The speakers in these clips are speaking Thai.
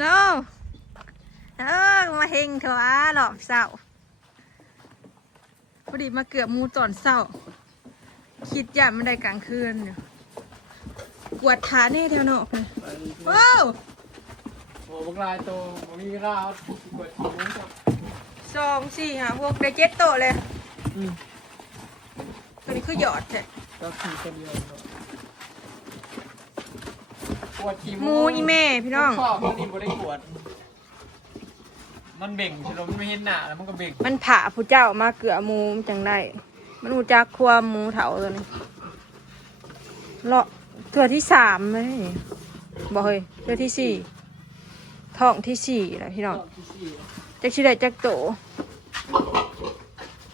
แล้วเออมาเฮงเถอะอะหลอบเศร้าพอดีมาเกือบหมูตอนเศร้า คิดอยากมันได้กลางคืนอยู่กวดขาแน่แถวนอกเลยว้าวโอ้บางรายโตบ่มีเวลาเอากดทีนู้นครับสองสี่ห้าหกได้เจ็ดโตะเลยอืมตัวนี้คือหยอดแท้ก็ขี่คนเดียวเนาะป วดทีหมูอีแม่พี่น้องชอบมันนี่บ่ได้ปวด มันเบ่งใช่ไหมมันไม่เห็นหน้าแล้วมันก็เบ่งมันผ่าผู้เจ้ามาเกลือหมูมันจังได้ มันหูจักความหมูเถาตัวนี้เลาะตัวที่สามไหมบอกเฮ้ยตัวที่สี่ท้องที่สี่แล้วพี่น้องรอบที่สี่จักชิได้จักโต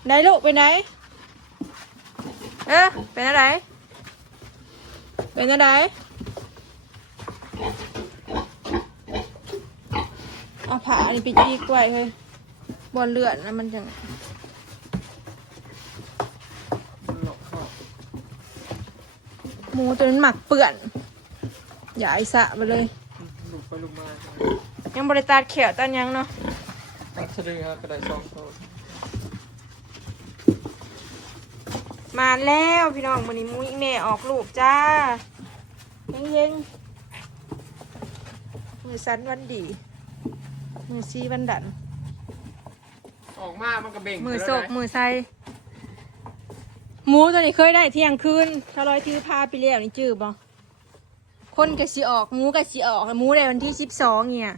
ไหนลูกไปไหน เอ๊ะเป็นอะไร เป็นอะไรเอันนี้ไปจีกไว้เฮ้ยบอลเลือดนะมันจังมันหมูตัวนั้นหมักเปื่อน อย่าไอสะไปเลยอืมลุกไปลุกมายังบริตาดเขียวตันยังเนาะตัดสะดือครับกระไดสองโตมาแล้วพี่น้องวันนี้มูอีแม่ออกลูกจ้าเย็งเย็งๆมือสันวันดี มือซีวันดัน ออกมามันก็เบ่งมือไปโศแล้วกนะมือไซหมูตัวนี้เคยได้เที่ยงคืนถ้าร้อยถือพาไปเลี้ยวนี่จื้อบ่คนก็สิออกหมูก็สิออกหมูได้วันที่สิบสองเนี่ย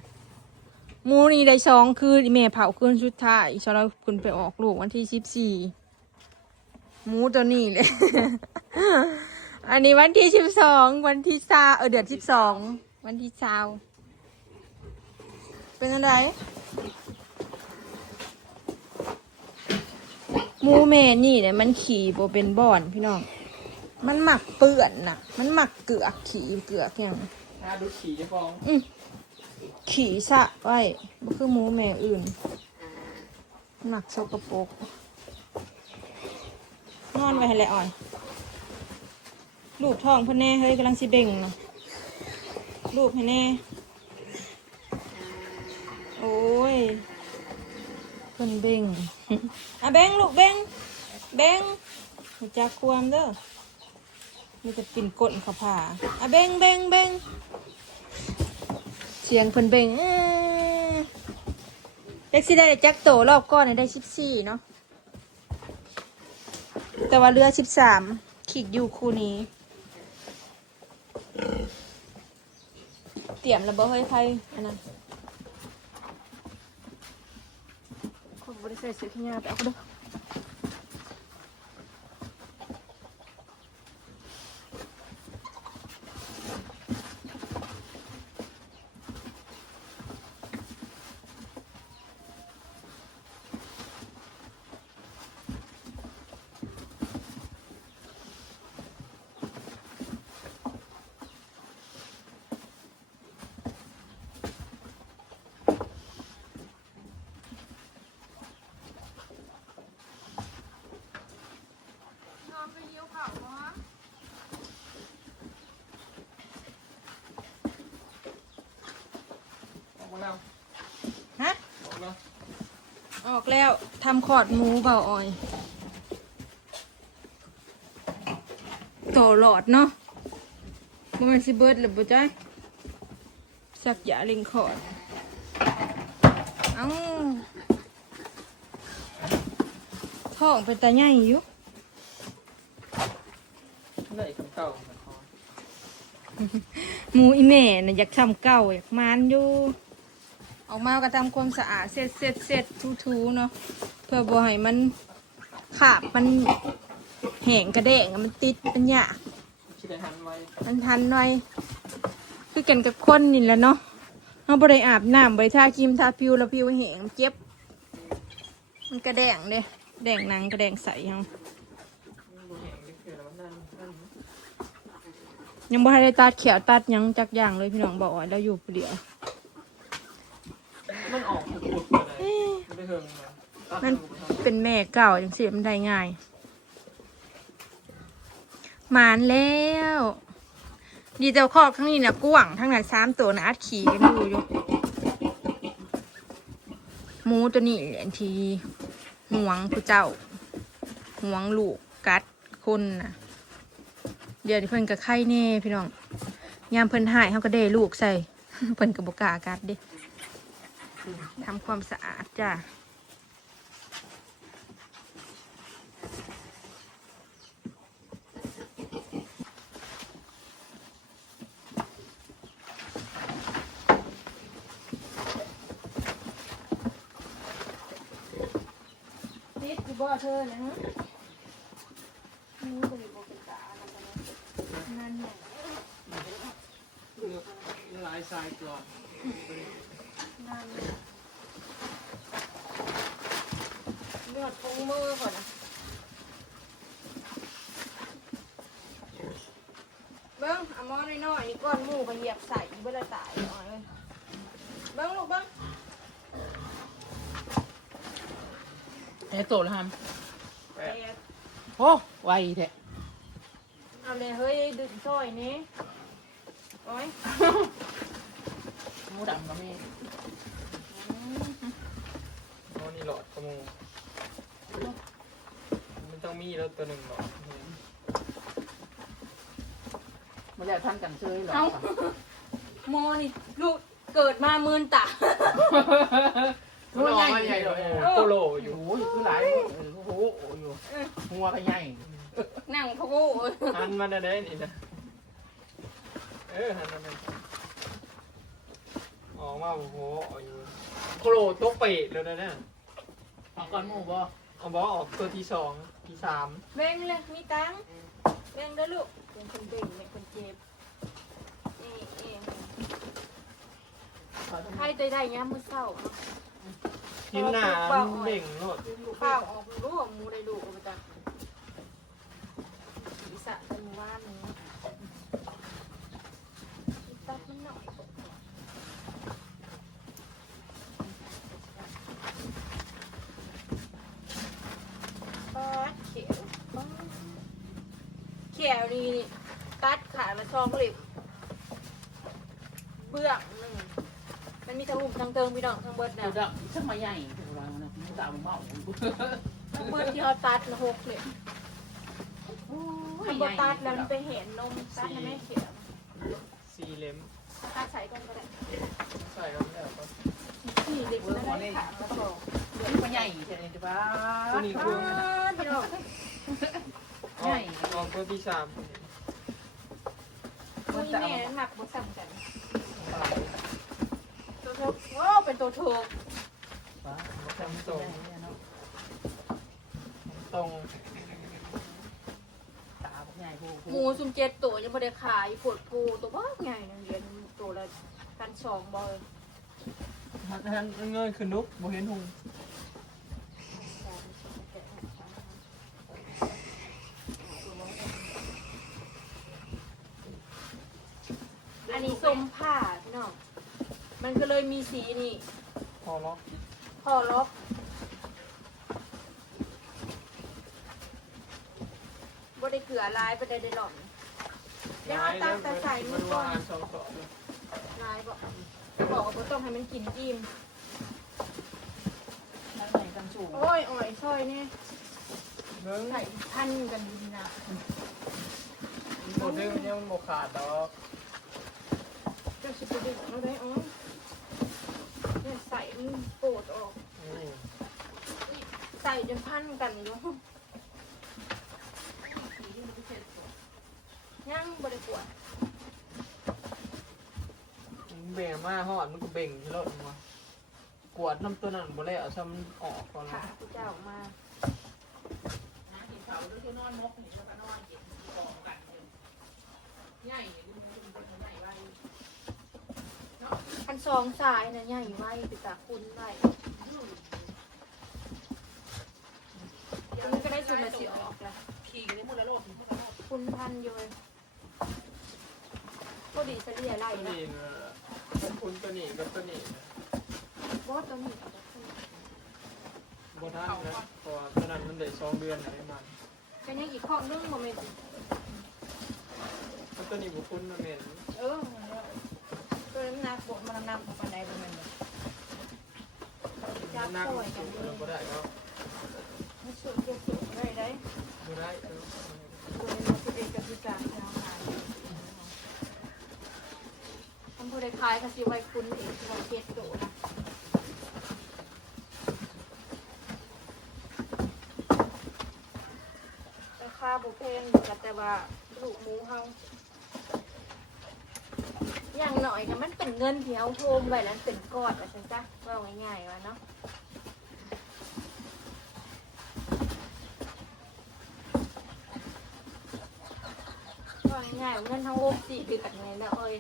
หมูนี่ได้สองคืนอีแม่เผาคืนสุดท้ายชาเราคุณไปออกลูกวันที่สิบสี่หมูตัวนี้เลย อันนี้วันที่สิบสองวันที่ซาเออเดือนสิบสองวันที่ซาว เป็นอะไรหมูเมนี่เนี่ยมันขี่โบเป็นบอนพี่น้อง มันหมักเปื่อนน่ะมันหมักเกลือกขี่เกลือกอย่างถ้าดูขี่จะฟองอืมขี่สะไว้บ่คือหมูแม่อื่น หนักโซกโปรกนอนไว้ให้แหละอ่อนลูกท้องเพ่นแน่เฮ้ยกำลังสิเบ่งเนาะลูกให้แน่ โอ้ยเพิ่นเบ่งอะเบ่งลูกเบ่งเบ่งรู้จักความเด้อมีแต่ปิ่นก้นเขาผ่าอะเบ่งเบ่งเบ่งเสียงเพิ่นเบ่งเอ้อเล็กสิได้จักโตรอบก้อนเนี่ยได้สิบสี่เนาะแต่ว่าเรือสิบสามขีดอยู่คู่นี้ เตรียมระเบิดเฮ้ยไฟอันนั้น คนบริษัทซื้อขี้ยาไปเอาเขาดูนอนไปเยี่ยวเขาเนาะ ออกมาแล้ว ฮะ ออกแล้ว ออกแล้วทำขอดหมูเบาอ่อยโตหลอดเนาะบ่แมันสิเบิดหรือบ่จ้ายสักยาลิงขอดเอ้าท้องเป็นตาใหญ่อยู่ได้คำเก่าของคอหมูอีแม่น่ะอยากทำเก่าอยากมานอยู่ ออกมาก็ทำความสะอาดเสร็จเสร็จเสร็จทูๆเนาะเพื่อบ่ให้มันขาบมันแห้งกระเด้งอะมันติดมันยากที่ได้หันไว้มันทันหน่อยคือกันกับคนนี่แหละเนาะเราบ่ได้อาบน้ำบ่ได้ทาครีมทาผิวแล้วผิวแห้งมันเจ็บ มันกระแดงเด้แดงหนังกระแดงใสเฮาบ่แห้งยังบ่ทันได้ตัดเขียวตัดหยังจักอย่างเลยพี่น้องบอกว่าเราอยู่ผู้เดียว มันออกปุดๆเลย ไปเถิงนะมันเป็นแม่เก่าจังสิมันได้ง่ายหมานแล้ว ดีเจ้าคอกทั้งนี้นะกว้างทั้งนั้นสามตัวนะอัดขี่กันอยู่อยู่หมูตัวนี้อันทีห่วงผู้เจ้าห่วงลูกกัดคนนะเดี๋ยวเพิ่นก็ไข่แน่พี่น้องยามเพิ่นหายเขาก็เดลูกใส่เพิ่นก็บบกากัดเด้ ทำความสะอาดจ้ะ ติดอยู่บ่เธอนะฮะนี่ก็อยู่บ่เป็นตาแล้วกันนะนั่นแหละ หลายสายกรอน นั่นแหละเลือดทงมือก่อนนะเบิ้งเอาหม้อ น้อยๆนี่ก้อนหมูไปเหยียบใส่เบื่อตายหน่อยเลยเบิ้งลูกเบิ้งแต่โตแล้วฮัมแตกโอ้ไวแท้เอาเลยเฮ้ยดึงซอยนี้โอ้ยหมูดำก็มีโอ้นี่หลอดขโมยมันต้องมีแล้วตัวหนึ่งหลอด มัน แล้วท่านกันเชยหรอเอาโมนี่ลูกเกิดมาหมื่นตา ตัวใหญ่ใหญ่เลยโคโลออยู่ยู่คือหลายเออโอ้โหอยู่หัวก็ใหญ่นั่งพะโก้หันมันได้นี่นะเออหันมันออกมาโอ้โหอยู่โคโลตกเปะเลยนะเนี่ยเอาก้อนหมูบ่เอาบอออกตัวที่สองที่สามแบ่งเลยมีตังค์แบ่งเด้อลูก เป็นคนเบ่งเป็นคนเจ็บนี่เองใครได้ได้ยามมื้อเช้าเนาะหินหนาเด่งโลดข้าวออกรู้ว่าหมูได้ลูกเอาไปจ้ะศีรษะเป็นว่านนี้ตัดมันหน่อยตัดเขียวป๊าดเขียวนี่ ตัดขาดมาช่องเหล็บเบื้องหนึ่งมันมีทั้งหุ่มทั้งเติงพี่น้องทั้งเบิดเดี๋นะยวจะช่างมาใหญ่ถึงเรานะหมูดำเมาทั้งเบิดที่เขาตัดนะหกเหล็บทำบตัดแล้วมันไปเห็นนมตัดให้แม่เขียวสี่เล็มตัดใส่ก่อนก็ได้ใส่กันแล้วก็สี่เด็กนะได้ขาแล้วก็มันใหญ่ใช่ไหมจ๊ะป้าตัวนี้คือ พี่น้องออกออกตัวที่สามตันี้แม่หนักบดสั่งกันตัวเธอว้าวเป็นตัวเธอป้าจำตรงตรงตาใหญ่ผู้หมูซุมเจ็ดตัวยังไม่ได้ขายผดปูตัวว่าใหญ่นะเรียนตัวละพันสองบอลมันเงยขึ้นนุกบ่เห็นหุง อันนี้ส้มผ้าพี่น้อง มันก็เลยมีสีนี่พอล็อกพอล็อกบ่ได้เกลือลายไปได้ได้หล่อนเดี๋ยวเอาตักแต่ใส่มืมัอนก่อว่านอ่านสองสองลายบอกบอกว่าบ่ต้องให้มันกินอิ่มทั้งใหญ่ทั้งสูงโอ้ยอ่อยช่อยเนี่ยเบิ้งใส่พันกันดีนะหมดเรื่องยังบ่ขาดดอกเจ้าสิไปดึงเอาได้อ๋อเนี่ย ใส่มันโปดออกนี่ใส่จนพันกันอยู่ยังบริกวดเบ่งมาหอดมันก็เบ่งที่รถมากวดน้ำตัวนั้นบ่แล้วซ้ำออกก่อนขาพระเจ้ามาเขาด้วยนอนมกนี่แล้วก็นอนเก็บของกันใหญ่ดูมันใหญ่ไว้ พันส องสายนะใหญ่ไว้ไปตาคุณไว้อันนี้ก็ได้สุนาสีออกแล้วขี่ในมือละโลกมือละโลกคุณพันอยู่เลยก็ดีเฉลี่ยไล่ตัวนะนี้มันคุณตัวนี้กับตัวนี้บอสตัวนี้เอาไปขึ้นบ่ทันนะเพราะว่าตัวนั้นมันได้สองเดือนอะไรมันเป็นยังอีกข้อนึงโมเมนต์ตัวนี้บ่คุณมันเหม็นเออ ตัวนั้นนักบทมันนำของปันไดเป็นมันเลยใจรับนักสวยกันสุเลดยก็ได้เนาะไม่สุดจะสุดได้ได้บ่ได้เออตัวเองตัวเองกับพิการทางหายทำผู้ใดคลายกับสิไว้คุณเองสิไว้เก็ดโดนะราคาบุเพงอยู่กันแต่ว่าลูกหมูเฮา อย่างหน่อยก็มันเป็นเงินที่เฮาโฮมไว้แล้วเป็นกอนว่าซั่นจ้ะว่าง่ายๆว่าเนาะก็ง่ายๆเงินทั้งวงสี่เดือนเลยนะเอ้ย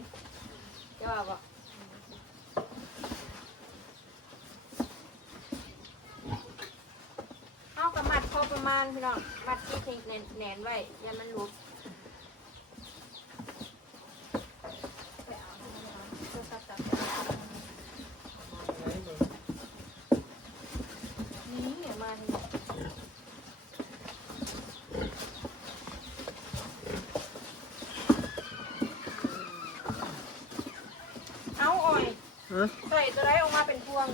จะว่าบอกเอากับมัดพอประมาณพี่น้องมัดที่เทงแหนนไว้อยันมันหลุดไปเอาโทรศัพท์จับ ไหนเบิ่ง นี่เดี๋ยวมาทีนี้เอาอ่อย ฮะ ใส่ตัวไรออกมาเป็นพวง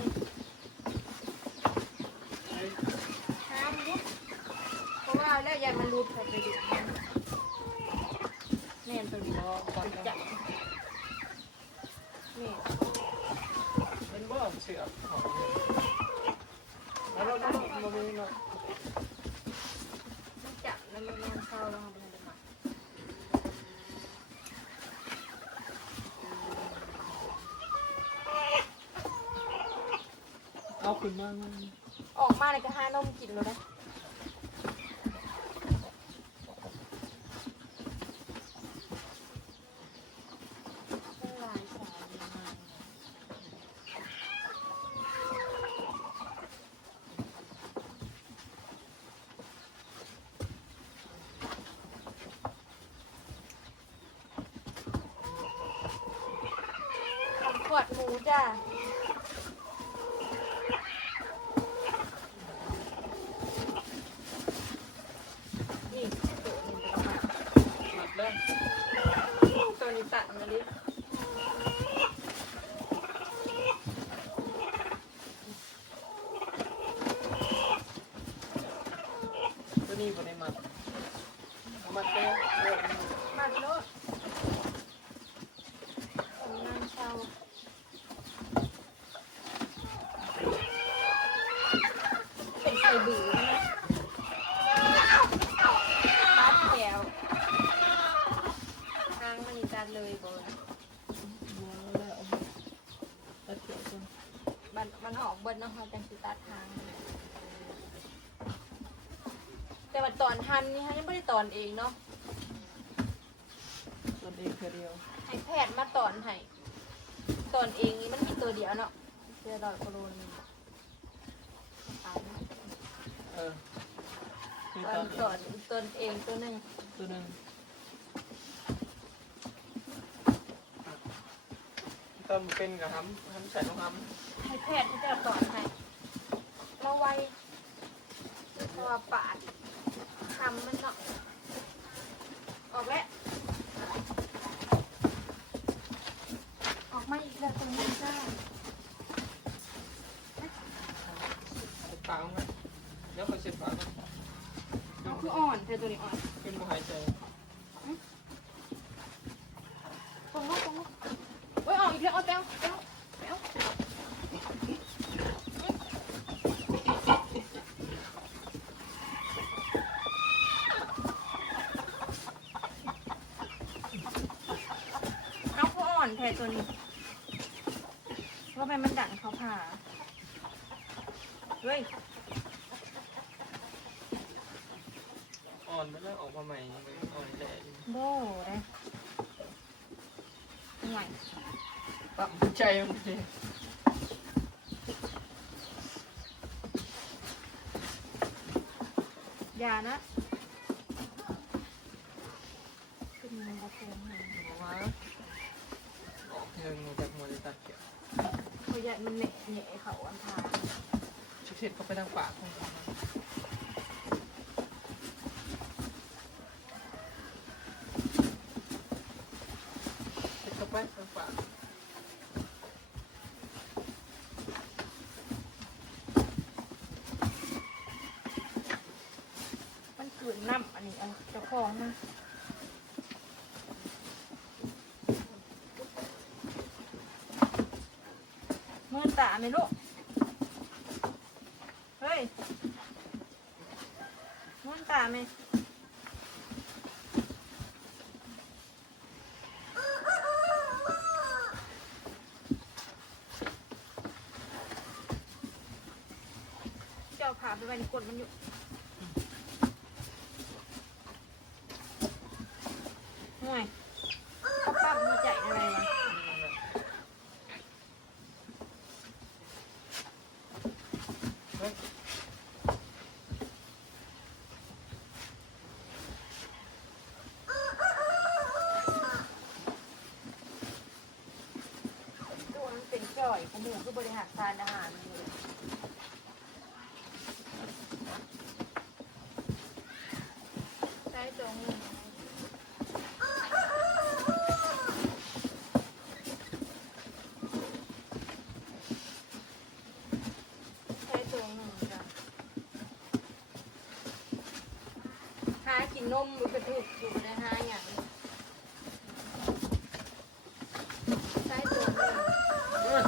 ห้ามลุกเพราะว่าแล้วยายมันรุดใส่ไปดูแม่นตัวนี้ บ่ก่อน จั นะ บแม่ เป็นบ่เสือกของเนี่ยแล้วเราก็บ่มีเนาะ มันจับแล้วมันแม่นเข้าแล้วมันจะมา เอาขึ้นมาออกมาเลยก็ห้านมกินแล้วนะเป็นลายสายดีมากขวดหมูจ้า นี่ตัวนี้จะมา หมัดแล้ว ตัวนี้ตัดมาดิ ตัวนี้บ่ได้หมัดเอามัดแล้วเลิก มาดโลดกำลังเช่าเป็นไฟบือนะตัดแถวทางมันนี่ตัดเลยบน บัวแล้วตัดเกี่ยวกัน มันมันออกเบิ้ลเนาะเขาจังสิตัดทาง แต่ว่าตอนทันนี่ฮะยังไม่ได้ตอนเองเนาะตัวเองแค่เดียวให้แพทย์มาตอนให้ตอนเองนี่มันมีตัวเดียวเนาะเสื้อดอยโคโรนีเอานะเออคือตตออนนตอนตนเองตัวหนึ่งตัวหนึงต้มเป็นกับห้ำห้ำใส่ลงห้ำ ให้แพทย์ที่จะตอนให้เราไวเพราะว่าปาดทำมันเนาะออกแล้วออกมาอีกแล้วตรงนี้จ้าเสร็จปากมั้ยเดี๋ยวเขาเสร็จปากมั้ยเอาคืออ่อนเธอตัวนี้อ่อนเป็นบ่หายใจตรงนู้นตรงนู้นเฮ้ยออกอีกแล้วเอาแต้วแต้วแต้วเอาคืออ่อนแทนตัวนี้ว่าไปมันดันเขาผ่าเฮ้ย อ่อนไปแล้วออกมาใหม่อ่อนแหละอยู่ โบเลยหน่อย ปั๊ม ใจมันดิอย่านะขึ้นมาแล้วเต็มเลยออกมาออกเงินมาจากหัวจะตัดเกี่ยวเขาอยากมันเหนะเหนะเขาอันทางชิเช็ดเข้าไปทางปากของมันเช็ดเข้าไปทางปาก ของมาเมื่อตา ไหมลูก เฮ้ยมื่อตาไหมเจ้าขาไปไว้ในกดมันอยู่ห่วยเขาปั๊มมาใจอะไรวะ เฮ้ย ตัวมันเป็น จ่อยของหมูคือบริหารทานอาหารมันเลยใช้ตรงหนึ่งใช้ตรงหนึ่งจ้ะหากินนมมันกระถูกอยู่ในหาอย่างนี้ใช้ตรงหนึ่ง เอ้ย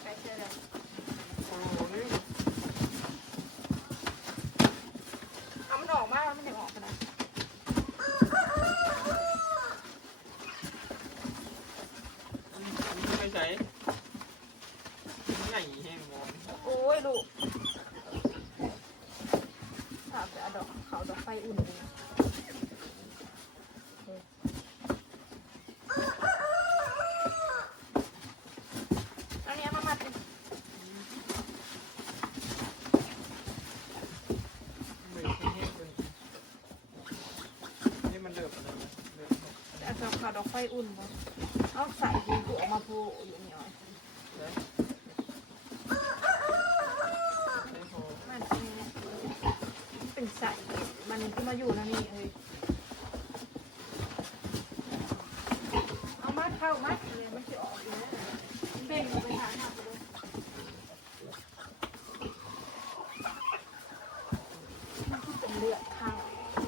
ใช้เสื้อเลย โอ้โหนี่ เอามันออกมาแล้วมันยังออกกันนะ มันไม่ใช่ให ญ่แห้งงอนโอ้ยลูกถามจะเอาดอกเขาดอกไฟอุ่นเลยนะเออเอาเนี้ยมามัดดิ เบื่อแห้งเลยนี่มันเดือดอะไรนะเดือด เอาดอกเขาดอกไฟอุ่นบ่เอาใส่ดีกูออกมาโพอยู่นี่อ๋อ แล้วไม่พอ มันเป็นใส่มันที่มาอยู่แล้วนี่เอ้ยเอามัดเข้ามัดเลยมันจะออกอยู่แล้วเบ่งออกไปหาหน้าไปเลย มันที่เป็นเลือดข้าง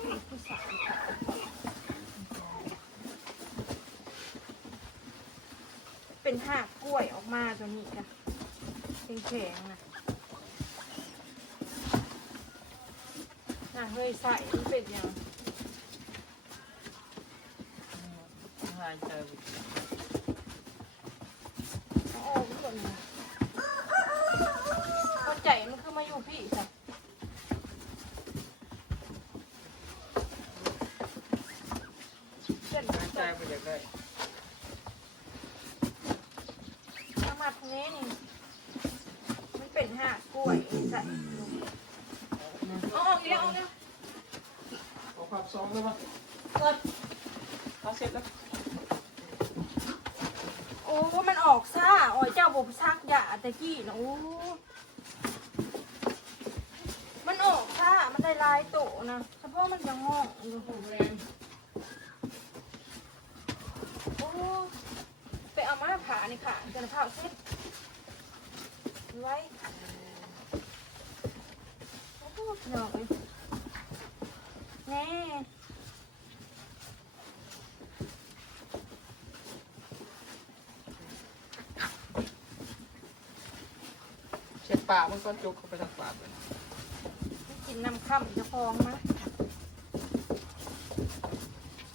เป็นผู้สาวค่ะเป็นหากกล้วยออก มาตัวนี้ค่ะแข็งๆนะน่ะเฮ้ยใส่มันเป็นยัง หายใจ เอาออกก่อนนะเข้าใจมันคือมาอยู่พี่จ้ะเส้น หายใจไปอยากได้ เอามาตรง นี้นี่มันเป็นหากกล้วยใส่เอาออกเนี้ยเอาเนี้ยเอาภาพซองได้ปะเกิดเอาเสร็จแล้วโอ้มันออกซ่าอ๋อยเจ้าบบซักยาตะกี้นะโอ้มันออกซ่ามันได้ลายโตนะเฉพาะมันยังอกอยู่หูแรงโอ้ไปเอามาผ่านี่ค่ะจะผ่าเส้นไว้ โอ้หน่อยแน่เช็ดปากมันก็จุกเข้าไปทางปากเลยกินน้ำข้ามจะฟองมะ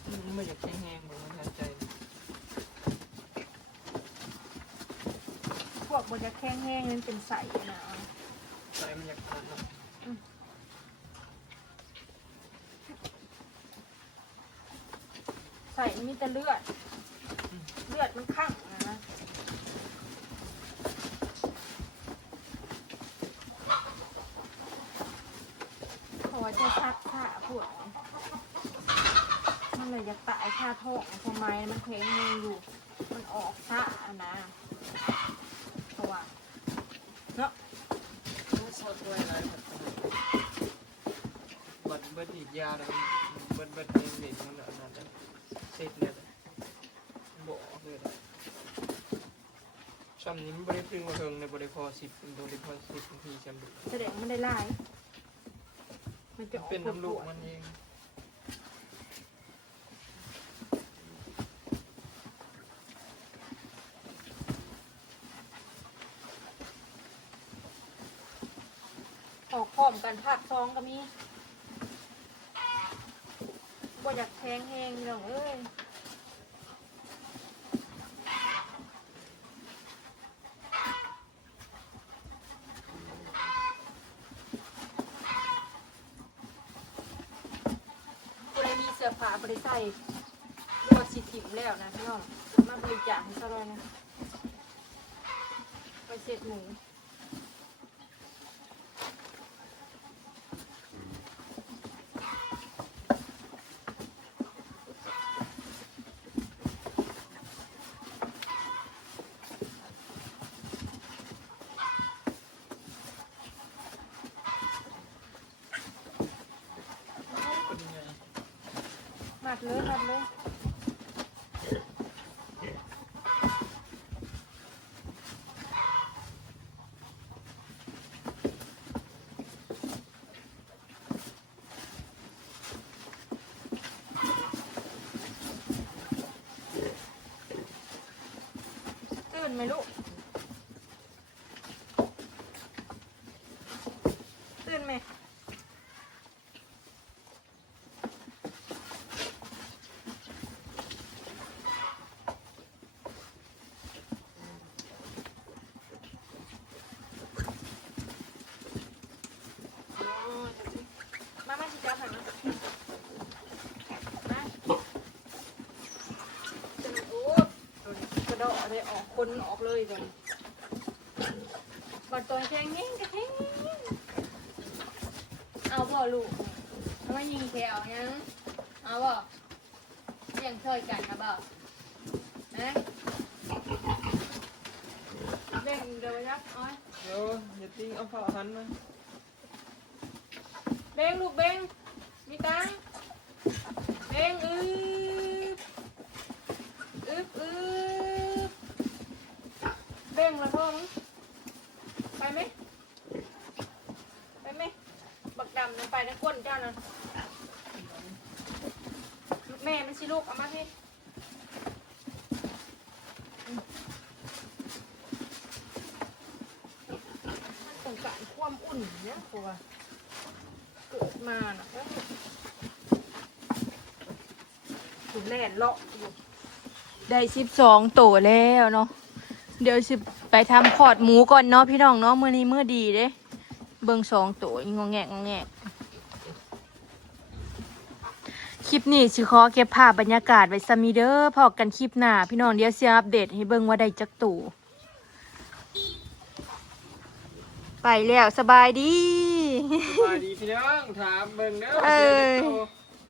มันไม่อยากแห้งๆเหมือนมันหายใจ พวกบนจะแข้งแห้งนั้นเป็นใสนะ ใจมันอยากทานเนาะ ใส่ มีแต่เลือด เลือดมันข้างนะนะเพราะว่าจะซักผ้าพวกนี้มันเลยอยากตายค่าท้องทำไมมันแข็งแรงอยู่ มันออกซะนะเพราะว่าเนาะสดด้วยอะไรบัดเบิดอีกยาเลยเบิดเบิดเองเด็กมันอันนั้น เสร็จเลยบอกเลยซ้ำนี้มันบริพึงมาเทิงในบริพอสิบเป็นตัวบริพอสิบบางทีจำดูแสดงมันได้หลาย มันจะออกเป็นน้ำลูกปวดๆมันเองออกพร้อมกันภาคซองก็มี บ่อยากแทงแหงพี่น้องเอ้ยผู้ใดมีเสื้อผ้าบริใส่รวดสิถิมแล้วนะพี่น้องมาบริจาคให้ซะเลยนะไปเสร็จหมู เป็นยังไง มัดเลยมัดเลยตื่ นไหมลูก ตื่นไหม โอ้ย มามาชิจ้าผ่านมามาจะโอ้ตัวนี้กระโดด เลยออกคนออกเลยตัวนี้บัดตัวแข็งเงี้ยกระแข็งเอาบ่ลูกเอามายิงแถวยังเอาบ่ยังช่วยกันนะบ่นะเบ่งเดี๋ยวยับเอ้อยเดี๋ยวอย่าติ้งเอาผ้าหันมาเบงลูกเบงมีตังเบงอึบอึบอึบเบงละพ่อ มึงไปไหมไปไหมบักดำนั่นไปนะก้นเจ้านะลูกแม่ไม่ใช่ลูกเอามาพี่มันต้องการความอุ่นเนี่ยครัวเกิดมาน่ะเอ้ยคุณแล่นเลาะอยู่ได้สิบสองโตแล้วเนาะเดี๋ยวสิไป ทำพอดหมูก่อนเนาะพี่น้องเนาะมื้อนี้มื้อดีเด้ เบิ่งสองตอีงอแงะงอแงะคลิปนี้สิขอเก็บภาพบรรยากาศไว้ซะมีเด้อพอกันคลิปหน้า พี่น้องเดี๋ยวสิอัปเดตให้เบิ่งว่าได้จักตู่ไปแล้วสบายดี สบายดีพี่น้องถามเบิ่งเด้อเอ้เสียจักโต